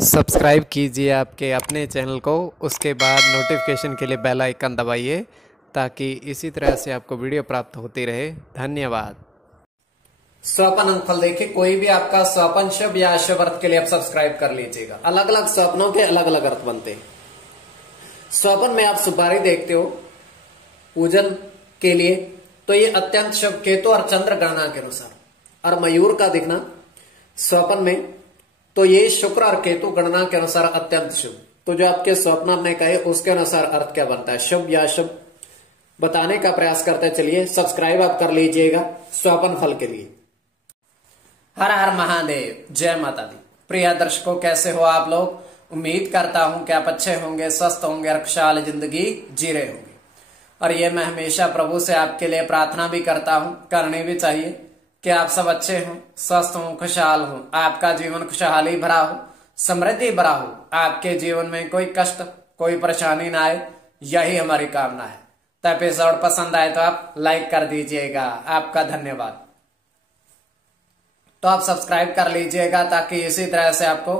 Subscribe कीजिए आपके अपने चैनल को। उसके बाद नोटिफिकेशन के लिए बेल आइकन दबाइए ताकि इसी तरह से आपको वीडियो प्राप्त होती रहे। धन्यवाद। स्वपन अंकफल देखिए, कोई भी आपका स्वपन शुभ या अशुभ अर्थ के लिए आप सब्सक्राइब कर लीजिएगा। अलग अलग स्वप्नों के अलग अलग अर्थ बनते हैं। स्वपन में आप सुपारी देखते हो पूजन के लिए, तो ये अत्यंत शुभ केतु और चंद्र गणना के अनुसार। और मयूर का दिखना स्वपन में, तो ये शुक्र और केतु गणना के अनुसार अत्यंत शुभ। तो जो आपके स्वप्न आपने कहे उसके अनुसार अर्थ क्या बनता है, शुभ या अशुभ, बताने का प्रयास करते हैं। चलिए सब्सक्राइब आप कर लीजिएगा स्वपन फल के लिए। हर हर महादेव, जय माता दी। प्रिय दर्शकों, कैसे हो आप लोग? उम्मीद करता हूं कि आप अच्छे होंगे, स्वस्थ होंगे और खुशहाल जिंदगी जी रहे होंगे। और ये मैं हमेशा प्रभु से आपके लिए प्रार्थना भी करता हूं, करनी भी चाहिए, कि आप सब अच्छे हों, स्वस्थ हों, खुशहाल हों, आपका जीवन खुशहाली भरा हो, समृद्धि भरा हो, आपके जीवन में कोई कष्ट कोई परेशानी ना आए, यही हमारी कामना है। तो एपिसोड पसंद आए तो आप लाइक कर दीजिएगा, आपका धन्यवाद। तो आप सब्सक्राइब कर लीजिएगा ताकि इसी तरह से आपको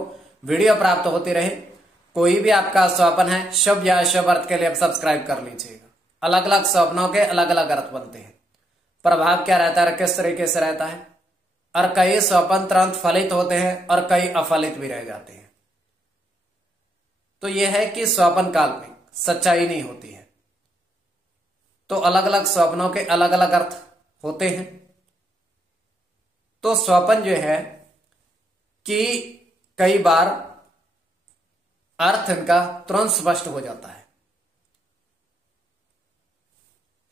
वीडियो प्राप्त होती रहे। कोई भी आपका स्वप्न है शुभ या अशुभ अर्थ के लिए आप सब्सक्राइब कर लीजिएगा। अलग अलग स्वप्नों के अलग अलग अर्थ बनते हैं। प्रभाव क्या रहता है, किस तरीके से रहता है, और कई स्वप्न तुरंत फलित होते हैं और कई अफलित भी रह जाते हैं। तो यह है कि स्वप्न काल में सच्चाई नहीं होती है। तो अलग अलग स्वप्नों के अलग अलग अर्थ होते हैं। तो स्वप्न जो है कि कई बार अर्थ इनका तुरंत स्पष्ट हो जाता है।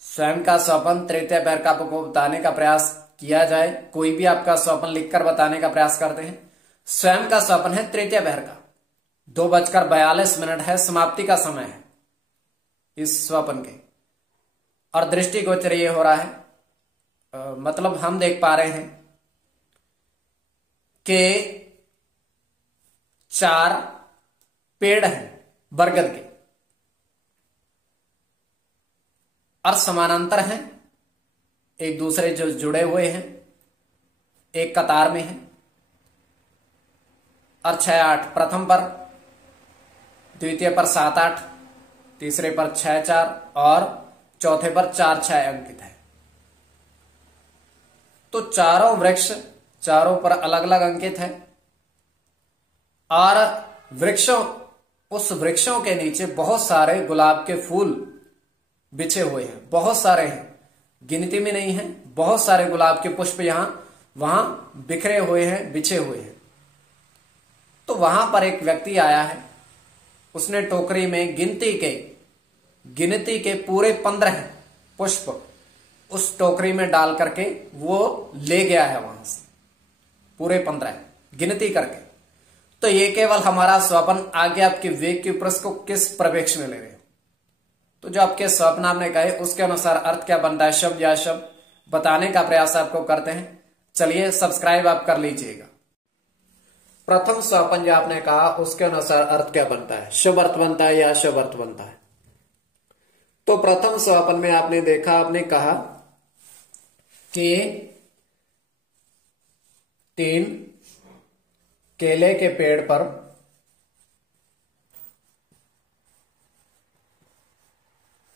स्वयं का स्वप्न तृतीय पैर का आपको बताने का प्रयास किया जाए। कोई भी आपका स्वप्न लिखकर बताने का प्रयास करते हैं। स्वयं का स्वप्न है तृतीय पैर का, 2:42 है, समाप्ति का समय है इस स्वप्न के। और दृष्टिगोचर ये हो रहा है, मतलब हम देख पा रहे हैं कि 4 पेड़ हैं बरगद के और समानांतर हैं, एक दूसरे जो जुड़े हुए हैं, एक कतार में हैं। और 6-8 प्रथम पर, द्वितीय पर 7-8, तीसरे पर 6-4 और चौथे पर 4-6 अंकित है। तो चारों वृक्ष चारों पर अलग अलग अंकित है। और उस वृक्षों के नीचे बहुत सारे गुलाब के फूल बिछे हुए हैं, बहुत सारे हैं, गिनती में नहीं है। बहुत सारे गुलाब के पुष्प यहां वहां बिखरे हुए हैं, बिछे हुए हैं। तो वहां पर एक व्यक्ति आया है, उसने टोकरी में गिनती के पूरे 15 पुष्प उस टोकरी में डाल करके वो ले गया है वहां से, पूरे 15 गिनती करके। तो ये केवल हमारा स्वप्न, आगे आपके विवेक के प्रश्न को किस प्रवेश में ले रहे हो। तो जो आपके स्वप्न आपने कहे उसके अनुसार अर्थ क्या बनता है, शुभ या अशुभ, बताने का प्रयास आपको करते हैं। चलिए सब्सक्राइब आप कर लीजिएगा। प्रथम स्वप्न जो आपने कहा उसके अनुसार अर्थ क्या बनता है, शुभ अर्थ बनता है या अशुभ अर्थ बनता है। तो प्रथम स्वप्न में आपने देखा, आपने कहा कि 3 केले के पेड़ पर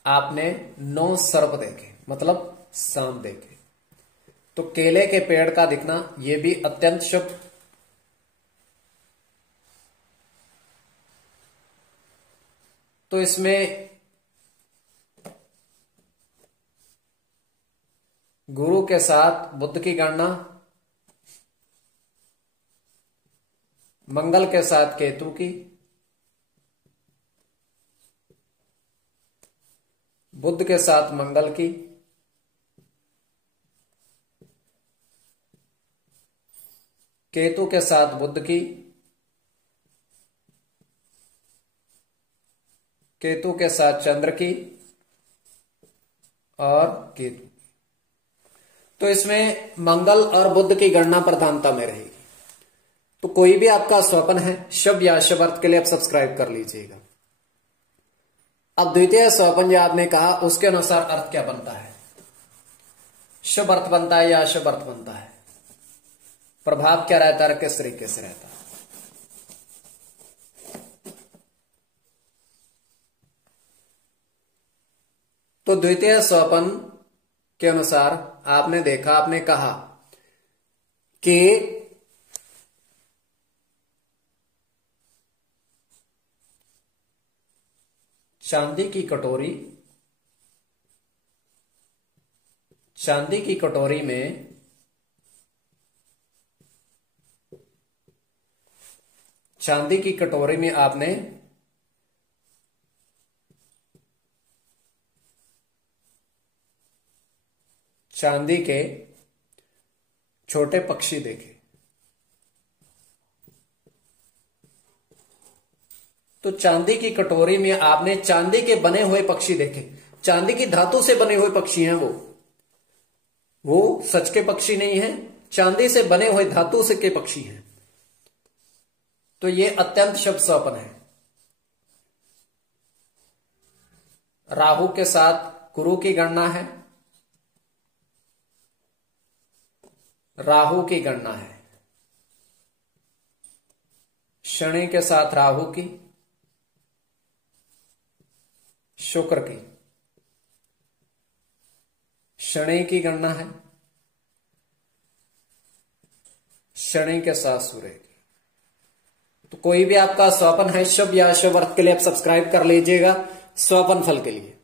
आपने 9 सर्प देखे, मतलब सांप देखे। तो केले के पेड़ का दिखना यह भी अत्यंत शुभ। तो इसमें गुरु के साथ बुध की गणना, मंगल के साथ केतु की, बुध के साथ मंगल की, केतु के साथ बुध की, केतु के साथ चंद्र की और केतु। तो इसमें मंगल और बुध की गणना प्रधानता में रहेगी। तो कोई भी आपका स्वप्न है शुभ या अशुभ अर्थ के लिए आप सब्सक्राइब कर लीजिएगा। अब द्वितीय स्वप्न जो आपने कहा उसके अनुसार अर्थ क्या बनता है, शुभ अर्थ बनता है या अशुभ अर्थ बनता है, प्रभाव क्या रहता है, किस तरीके से रहता है। तो द्वितीय स्वपन के अनुसार आपने देखा, आपने कहा कि चांदी की कटोरी में आपने चांदी के छोटे पक्षी देखे। तो चांदी की कटोरी में आपने चांदी के बने हुए पक्षी देखे। चांदी की धातु से बने हुए पक्षी हैं वो सच के पक्षी नहीं है, चांदी से बने हुए धातु से के पक्षी हैं। तो ये अत्यंत शुभ स्वप्न है। राहु के साथ गुरु की गणना है, राहु की गणना है। शनि के साथ राहु की, शुक्र की, शनि की गणना है, शनि के साथ सूर्य की। तो कोई भी आपका स्वपन है शुभ या अशुभ अर्थ के लिए आप सब्सक्राइब कर लीजिएगा स्वपन फल के लिए।